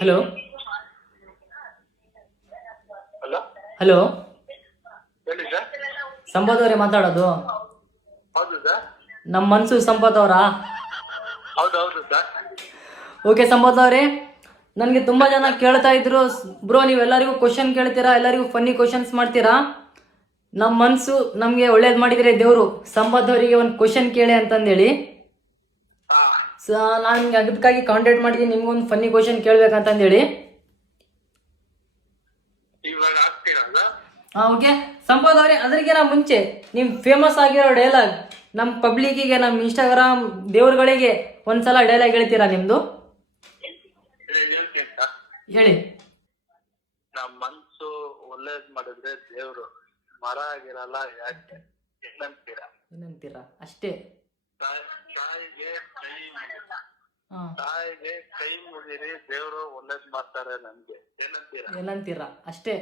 Hello hello hello ಹೇಳಿ sir. Sampath ಅವರೇ ಮಾತಾಡೋದು? ಹೌದು ಸರ್. ನಮ್ಮ ಮನ್ಸು ಸಂಪತ್ ಅವರಾ? ಹೌದು ಸರ್. ಓಕೆ ಸಂಪತ್ ಅವರೇ, ನನಗೆ ತುಂಬ ಜನ ಕೇಳ್ತಾ ಇದ್ರು, ಬ್ರೋ ನೀವೆಲ್ಲರಿಗೂ ಕ್ವಶನ್ ಕೇಳ್ತೀರಾ, ಎಲ್ಲರಿಗೂ ಫನ್ನಿ ಕ್ವಶನ್ಸ್ ಮಾಡ್ತೀರಾ, ನಮ್ಮ ಮನಸ್ಸು ನಮಗೆ ಒಳ್ಳೇದು ಮಾಡಿದರೆ ದೇವರು ಸಂಪತ್ ಅವರಿಗೆ ಒಂದು ಕ್ವಶನ್ ಕೇಳಿ ಅಂತಂದೇಳಿ ನಾನು ನಿಮ್ಗೆ ಅದಕ್ಕಾಗಿ ಕಾಂಟ್ಯಾಕ್ಟ್ ಮಾಡಿದ್ದೀನಿ, ನಿಮ್ಗೊಂದು ಫನ್ನಿ ಕ್ವಶನ್ ಕೇಳಬೇಕಂತಂದೇಳಿ. ಇವಾಗ ಆಗ್ತಿರಲ್ಲ. ಓಕೆ ಸಂಪತ್ ಅವರೇ, ಅದರಿಗಿನ ಮುಂಚೆ ನಿಮ್ಮ ಫೇಮಸ್ ಆಗಿರೋ ಡೈಲಾಗ್ ನಮ್ಮ ಪಬ್ಲಿಕ್ಕಿಗೆ, ನಮ್ಮ ಇನ್ಸ್ಟಾಗ್ರಾಮ್ ದೇವ್ರುಗಳಿಗೆ ಒಂದ್ಸಲ ಡೈಲಾಗ್ ಹೇಳ್ತೀರಾ ನಿಮ್ಮದು? ಹೇಳ್ತೀನಿ ಸರ್. ಹೇಳಿ. ನಮ್ಮ ಮನ್ಸು ಒಳ್ಳೇದ್ ಮಾಡಿದ್ರೆ ದೇವ್ರು, ಮರ ಆಗಿರಲ್ಲ ಯಾಕೆ ಏನಂತೀರಾ? ಏನಂತೀರಾ? ಅಷ್ಟೇ. ತಾಯಿಗೆ ಕೈ ಹಾಂ, ತಾಯಿಗೆ ಕೈ ಮುಗಿರಿ, ದೇವ್ರು ಒಳ್ಳೇದ್ ಮಾಡ್ತಾರೆ ನಮ್ಗೆ, ಏನಂತೀರಾ? ಏನಂತೀರಾ? ಅಷ್ಟೇ.